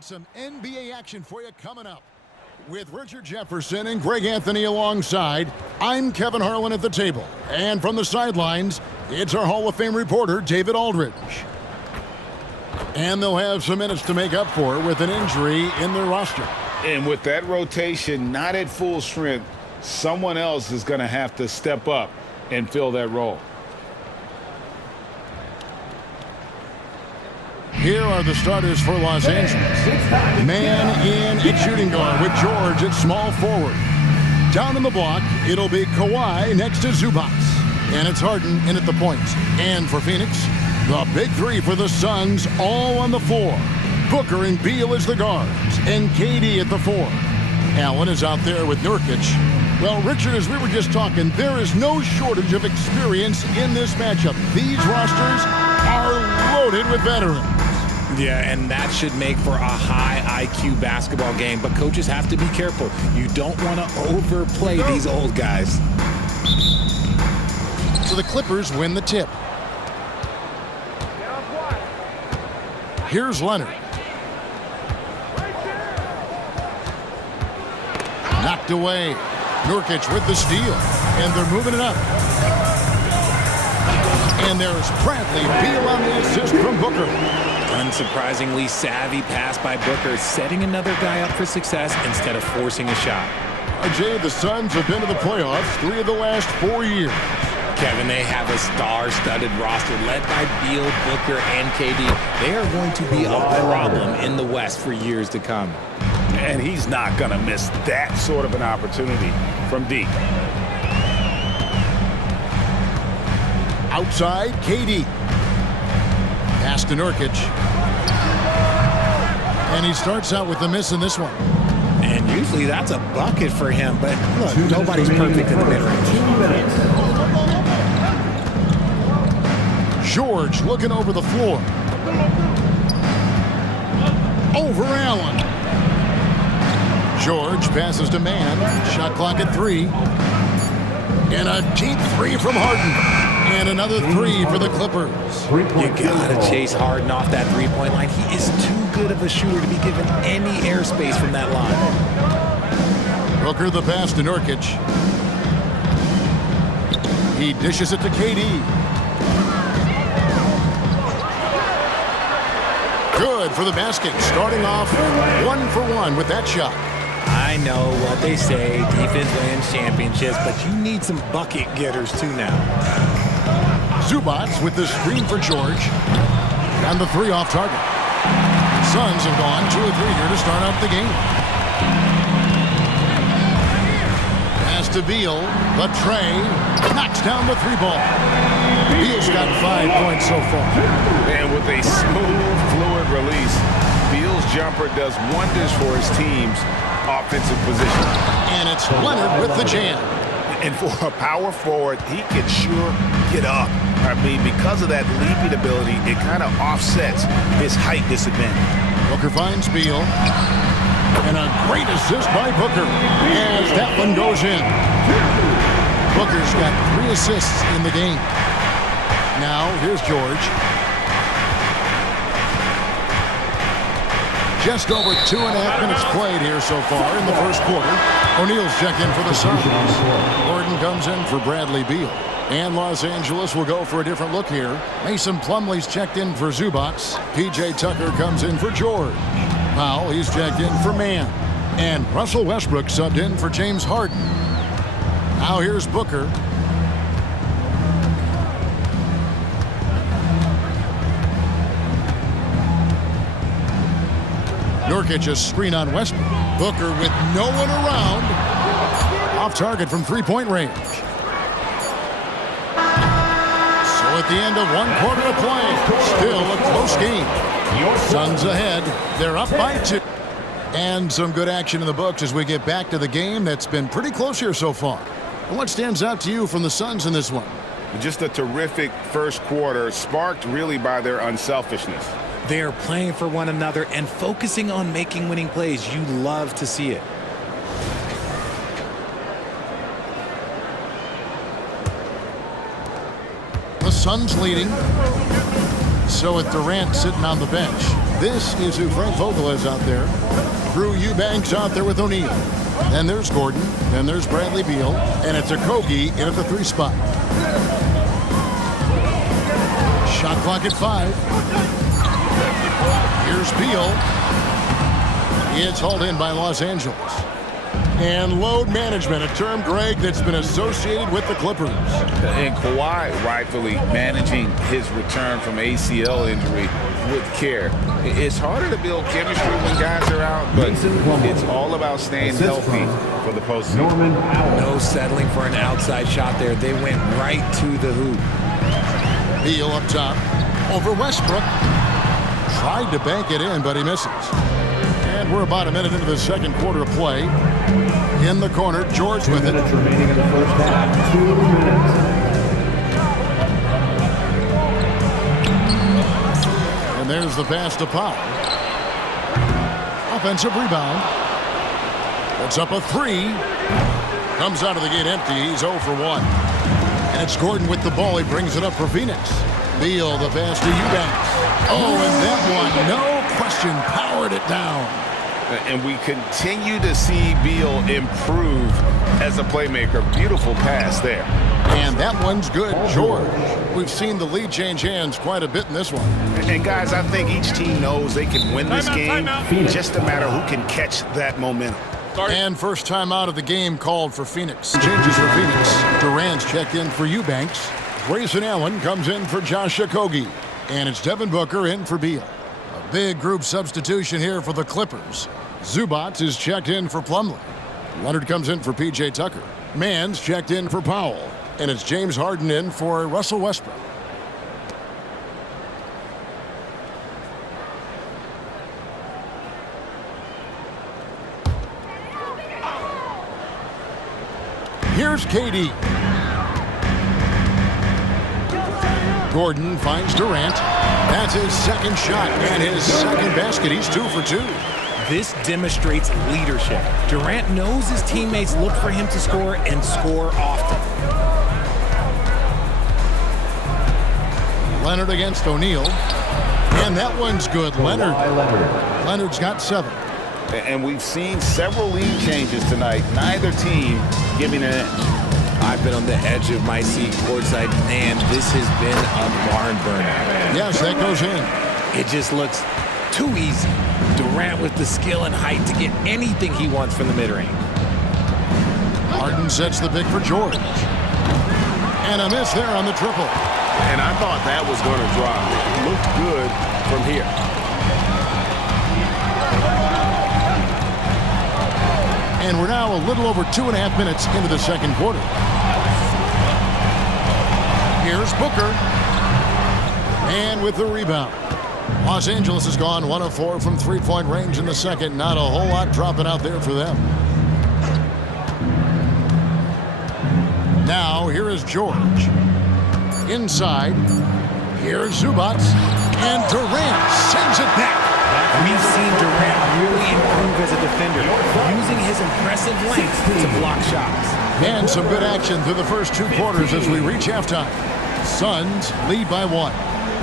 Some NBA action for you coming up. With Richard Jefferson and Greg Anthony alongside, I'm Kevin Harlan at the table. And from the sidelines, it's our Hall of Fame reporter, David Aldridge. And they'll have some minutes to make up for with an injury in their roster. And with that rotation not at full strength, someone else is going to have to step up and fill that role. Here are the starters for Los Angeles. Man in at shooting guard with George at small forward. Down in the block, it'll be Kawhi next to Zubac. And it's Harden in at the point. And for Phoenix, the big three for the Suns all on the floor. Booker and Beal as the guards. And KD at the four. Allen is out there with Nurkic. Well, Richard, as we were just talking, there is no shortage of experience in this matchup. These rosters are loaded with veterans. Yeah, and that should make for a high IQ basketball game. But coaches have to be careful. You don't want to overplay these old guys. So the Clippers win the tip. Here's Leonard. Knocked away. Nurkic with the steal. And they're moving it up. And there's Bradley Beal on the assist from Booker. Unsurprisingly savvy pass by Booker, setting another guy up for success instead of forcing a shot. Jay, the Suns have been to the playoffs 3 of the last 4 years. Kevin, they have a star-studded roster led by Beal, Booker, and KD. They are going to be a problem in the West for years to come. And he's not going to miss that sort of an opportunity from deep. Outside, KD. Pass to Nurkic. And he starts out with a miss in this one. And usually that's a bucket for him, but look, nobody's perfect in the mid-range. George looking over the floor. Over Allen. George passes to Mann. Shot clock at 3. And a deep 3 from Harden. And another 3 for the Clippers. You gotta chase Harden off that three-point line. He is too good of a shooter to be given any airspace from that line. Booker the pass to Nurkic. He dishes it to KD. Good for the basket. Starting off 1 for 1 with that shot. I know what they say, defense wins championships, but you need some bucket getters too now. Zubac with the screen for George. And the 3 off target. Suns have gone 2 of 3 here to start out the game. Pass to Beal. The tray. Knocks down the 3 ball. Beal's got 5 points so far. And with a smooth, fluid release, Beal's jumper does wonders for his team's offensive position. And it's Leonard with the jam. And for a power forward, he can sure get up. I mean, because of that leaping ability, it kind of offsets his height disadvantage. Booker finds Beal. And a great assist by Booker as that one goes in. Booker's got 3 assists in the game. Now, here's George. Just over 2.5 minutes played here so far in the first quarter. O'Neal's checked in for the Suns. Gordon comes in for Bradley Beal. And Los Angeles will go for a different look here. Mason Plumlee's checked in for Zubac. P.J. Tucker comes in for George. Powell, he's checked in for Mann. And Russell Westbrook subbed in for James Harden. Now here's Booker. Nurkic a screen on Westbrook. Booker with no one around. Off target from 3-point range. So at the end of 1 quarter of play, still a close game. Suns ahead. They're up by 2. And some good action in the books as we get back to the game that's been pretty close here so far. What stands out to you from the Suns in this one? Just a terrific first quarter, sparked really by their unselfishness. They are playing for one another and focusing on making winning plays. You love to see it. The Suns leading. So with Durant sitting on the bench, this is who Frank Vogel is out there. Drew Eubanks out there with O'Neal. Then there's Gordon. Then there's Bradley Beal. And it's Okogie in at the 3 spot. Shot clock at 5. Here's Beal. It's hauled in by Los Angeles. And load management, a term, Greg, that's been associated with the Clippers. And Kawhi rightfully managing his return from ACL injury with care. It's harder to build chemistry when guys are out, but it's all about staying healthy for the postseason. No settling for an outside shot there. They went right to the hoop. Beal up top. Over Westbrook. Tried to bank it in, but he misses. And we're about a minute into the second quarter of play. In the corner, George with it. 2 minutes remaining in the first half. 2 minutes. And there's the pass to Pop. Offensive rebound. Puts up a 3. Comes out of the gate empty. He's 0 for 1. And it's Gordon with the ball. He brings it up for Phoenix. Beal, the pass to Eubanks. Oh, and that one, no question, powered it down. And we continue to see Beal improve as a playmaker. Beautiful pass there. And that one's good, George. We've seen the lead change hands quite a bit in this one. And guys, I think each team knows they can win this game. Just a matter who can catch that momentum. And first time out of the game called for Phoenix. Changes for Phoenix. Durant's checked in for Eubanks. Grayson Allen comes in for Josh Okogie. And it's Devin Booker in for Beal. A big group substitution here for the Clippers. Zubac is checked in for Plumlee. Leonard comes in for P.J. Tucker. Mann's checked in for Powell. And it's James Harden in for Russell Westbrook. Here's KD. Gordon finds Durant. That's his second shot and his second basket. He's 2 for 2. This demonstrates leadership. Durant knows his teammates look for him to score and score often. Leonard against O'Neal. And that one's good. Leonard's got 7. And we've seen several lead changes tonight. Neither team giving an inch. I've been on the edge of my seat courtside, and this has been a barn burner. Yes, that goes in. It just looks too easy. Durant with the skill and height to get anything he wants from the mid-range. Harden sets the pick for George. And a miss there on the triple. And I thought that was going to drop. It looked good from here. And we're now a little over 2.5 minutes into the second quarter. Here's Booker. And with the rebound. Los Angeles has gone 1 of 4 from three-point range in the second. Not a whole lot dropping out there for them. Now, here is George. Inside. Here's Zubac. And Durant sends it back. We've seen Durant really improve as a defender, using his impressive length to block shots. And some good action through the first 2 quarters as we reach halftime. Suns lead by 1.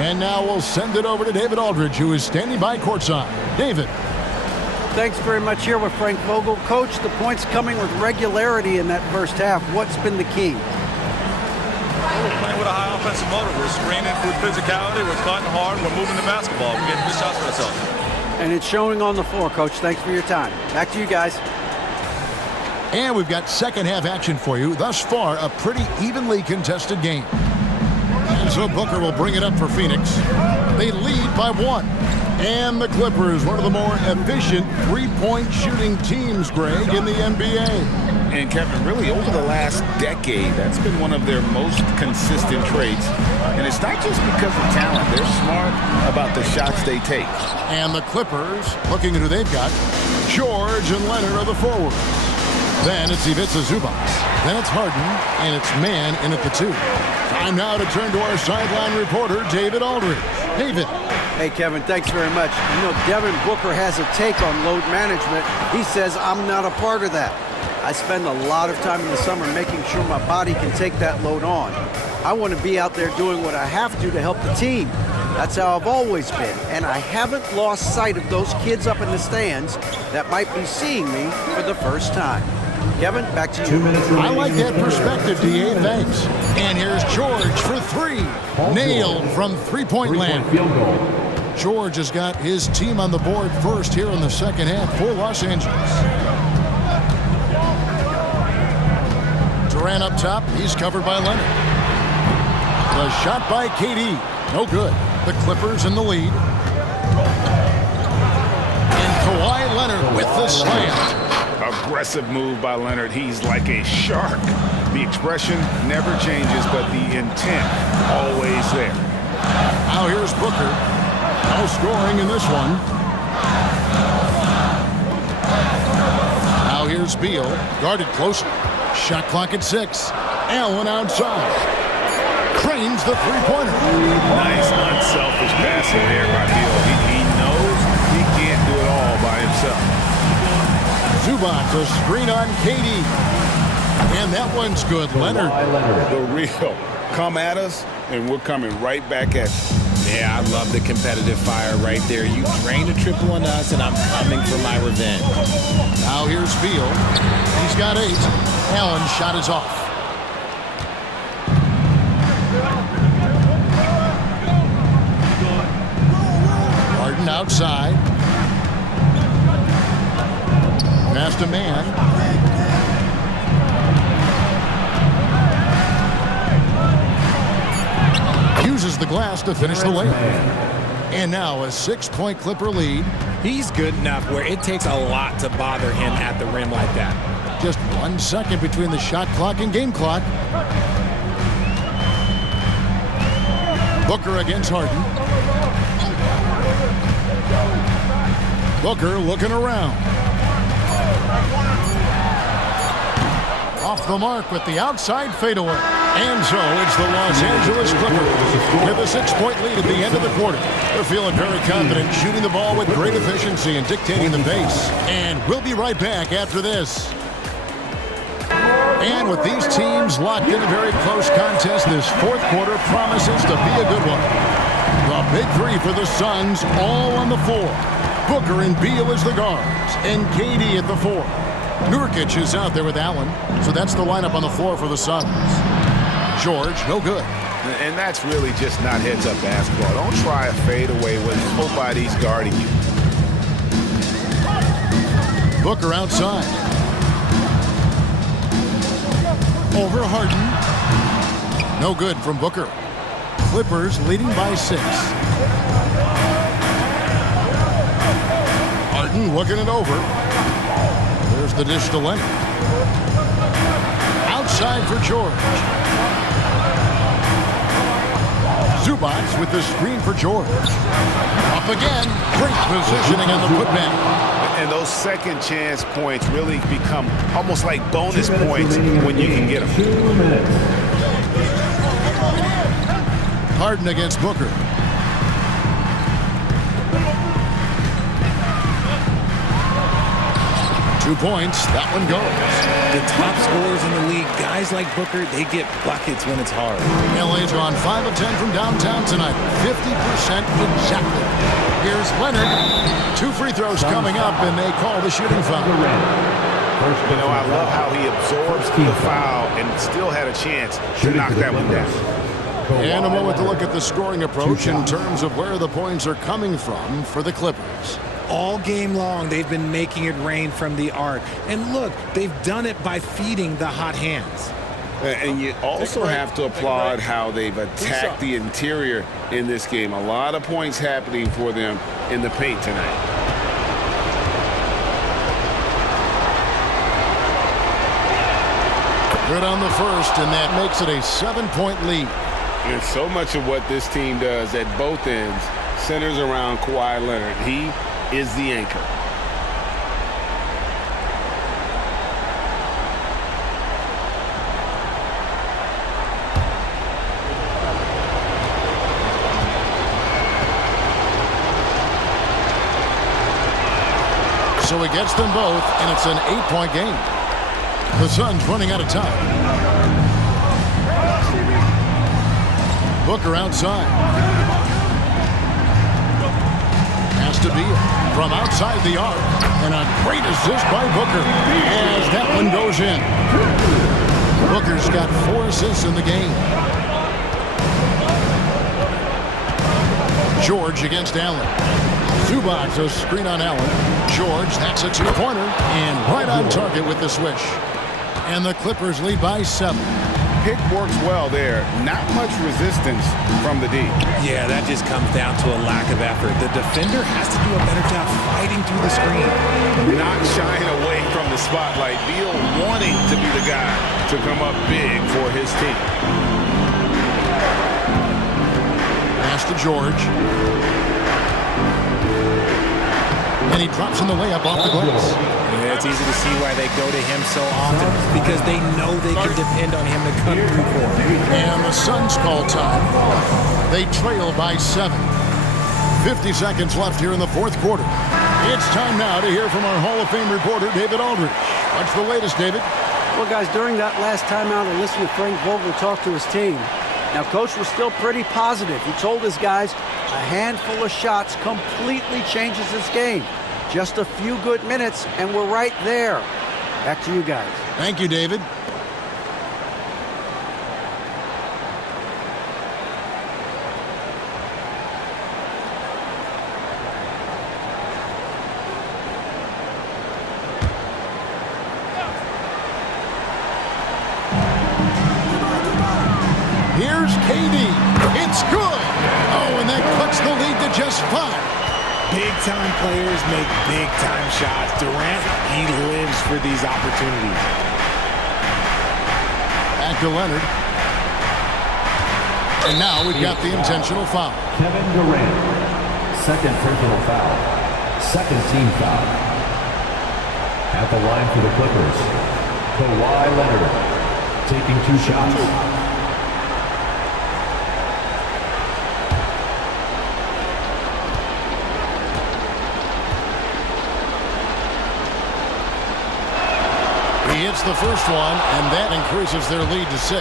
And now we'll send it over to David Aldridge, who is standing by courtside. David. Thanks very much here with Frank Vogel. Coach, the points coming with regularity in that first half. What's been the key? We're playing with a high offensive motor. We're screening with physicality. We're cutting hard. We're moving the basketball. We're getting good shots for ourselves. And it's showing on the floor, Coach. Thanks for your time. Back to you guys. And we've got second half action for you. Thus far, a pretty evenly contested game. And so Booker will bring it up for Phoenix. They lead by 1. And the Clippers, one of the more efficient three-point shooting teams, Greg, in the NBA. And Kevin, really over the last decade, that's been one of their most consistent traits. And it's not just because of talent. They're smart about the shots they take. And the Clippers, looking at who they've got, George and Leonard are the forwards. Then it's Ivica Zubac. Then it's Harden, and it's Mann in at the 2. Time now to turn to our sideline reporter, David Aldridge. David. Hey, Kevin, thanks very much. You know, Devin Booker has a take on load management. He says, I'm not a part of that. I spend a lot of time in the summer making sure my body can take that load on. I want to be out there doing what I have to help the team. That's how I've always been, and I haven't lost sight of those kids up in the stands that might be seeing me for the first time. Kevin, back to you. 2 minutes I remaining like in the that third. perspective, D.A. Thanks. And here's George for three. Nailed from three-point land. Field goal. George has got his team on the board first here in the second half for Los Angeles. Durant up top. He's covered by Leonard. The shot by KD. No good. The Clippers in the lead. And Kawhi Leonard with the slam. Aggressive move by Leonard. He's like a shark. The expression never changes, but the intent always there. Now here's Booker. No scoring in this one. Now here's Beal. Guarded closely. Shot clock at 6. Allen outside. Cranes the three-pointer. Nice, unselfish passing there by Beal. He knows he can't do it all by himself. Zubac, a screen on KD. And that one's good. Leonard. Kawhi Leonard. The real. Come at us, and we're coming right back at you. Yeah, I love the competitive fire right there. You drained a triple on us, and I'm coming for my revenge. Now here's Beal. He's got 8. Allen's shot is off. Harden outside. Past a man. Uses the glass to finish the layup. And now a 6-point Clipper lead. He's good enough where it takes a lot to bother him at the rim like that. Just 1 second between the shot clock and game clock. Booker against Harden. Booker looking around. Off the mark with the outside fadeaway. And so it's the Los Angeles Clippers with a 6-point lead at the end of the quarter. They're feeling very confident, shooting the ball with great efficiency and dictating the pace. And we'll be right back after this. And with these teams locked in a very close contest, this fourth quarter promises to be a good one. The big three for the Suns, all on the floor. Booker and Beal as the guards, and KD at the 4. Nurkic is out there with Allen, so that's the lineup on the floor for the Suns. George, no good. And that's really just not heads-up basketball. Don't try a fadeaway when nobody's guarding you. Booker outside. Over Harden. No good from Booker. Clippers leading by 6. Harden looking it over. There's the dish to Leonard. Outside for George. Zubac with the screen for George. Up again. Great positioning on the putback. And those second chance points really become almost like bonus points when you can get them. 2 minutes. Harden against Booker. 2 points. That one goes. The top scorers in the league, guys like Booker, they get buckets when it's hard. LA's are on 5 of 10 from downtown tonight. 50% exactly. Here's Leonard. 2 free throws coming up, and they call the shooting foul. You know, I love how he absorbs the foul and still had a chance to knock that one down. And a moment to look at the scoring approach in terms of where the points are coming from for the Clippers. All game long, they've been making it rain from the arc. And look, they've done it by feeding the hot hands. And you also have to applaud how they've attacked the interior in this game. A lot of points happening for them in the paint tonight. Good on the first, and that makes it a 7-point lead. And so much of what this team does at both ends centers around Kawhi Leonard. He is the anchor. So he gets them both, and it's an 8-point game. The Suns running out of time. Booker outside. to Beal from outside the arc. And a great assist by Booker as that one goes in. Booker's got 4 assists in the game. George against Allen. Zubac, a screen on Allen. George, that's a 2-pointer. And right on target with the swish. And the Clippers lead by 7. Pick works well there. Not much resistance from the D. Yeah, that just comes down to a lack of effort. The defender has to do a better job fighting through the screen. Not shying away from the spotlight. Beal wanting to be the guy to come up big for his team. Pass to George. And he drops in the layup off the glass. Yeah, it's easy to see why they go to him so often, because they know they can depend on him to come through for them. And the Suns call time. They trail by 7. 50 seconds left here in the 4th quarter. It's time now to hear from our Hall of Fame reporter, David Aldridge. What's the latest, David? Well, guys, during that last timeout, I listened to Frank Vogel talk to his team. Now, Coach was still pretty positive. He told his guys a handful of shots completely changes this game. Just a few good minutes, and we're right there. Back to you guys. Thank you, David. Here's KD. It's good. Oh, and that cuts the lead to just 5. Big-time players make big-time shots. Durant, he lives for these opportunities. Back to Leonard. And now we've got the intentional foul. Kevin Durant. Second personal foul. Second team foul. At the line for the Clippers, Kawhi Leonard. Taking 2 shots. He hits the first one, and that increases their lead to 6.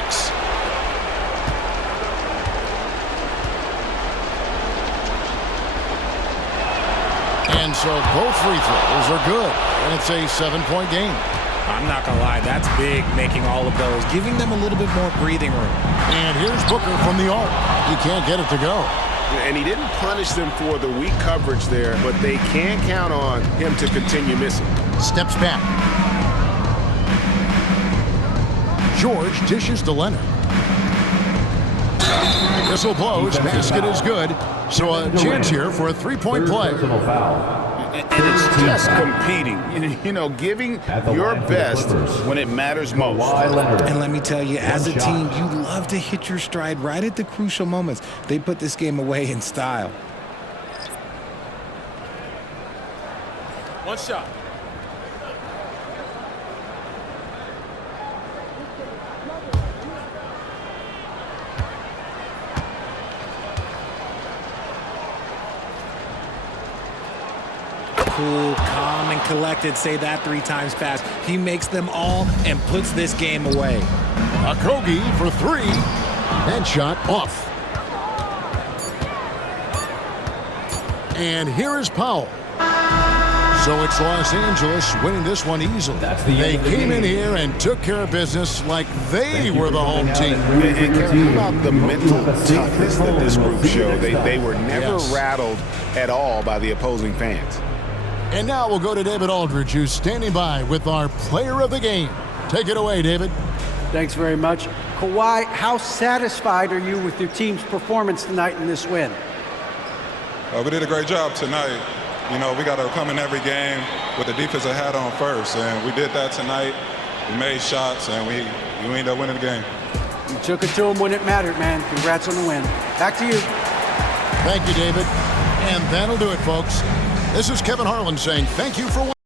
And so both free throws are good, and it's a 7-point game. I'm not going to lie, that's big, making all of those, giving them a little bit more breathing room. And here's Booker from the arc. He can't get it to go. And he didn't punish them for the weak coverage there, but they can count on him to continue missing. Steps back. George dishes to Leonard. Whistle blows. Basket is good. So a chance here for a 3-point play. Personal foul. And it's just competing. You know, giving your best when it matters most. Kawhi Leonard. And let me tell you, as a team, you love to hit your stride right at the crucial moments. They put this game away in style. One shot. Cool, calm, and collected. Say that 3 times fast. He makes them all and puts this game away. Okogie for 3. That shot off. And here is Powell. So it's Los Angeles winning this one easily. They came in here and took care of business like they were the home team. And how about the mental toughness that this group showed? They were never rattled at all by the opposing fans. And now we'll go to David Aldridge, who's standing by with our player of the game. Take it away, David. Thanks very much. Kawhi, how satisfied are you with your team's performance tonight in this win? We did a great job tonight. You know, we got to come in every game with the defensive hat on first, and we did that tonight. We made shots, and we ended up winning the game. You took it to them when it mattered, man. Congrats on the win. Back to you. Thank you, David. And that'll do it, folks. This is Kevin Harlan saying thank you for watching.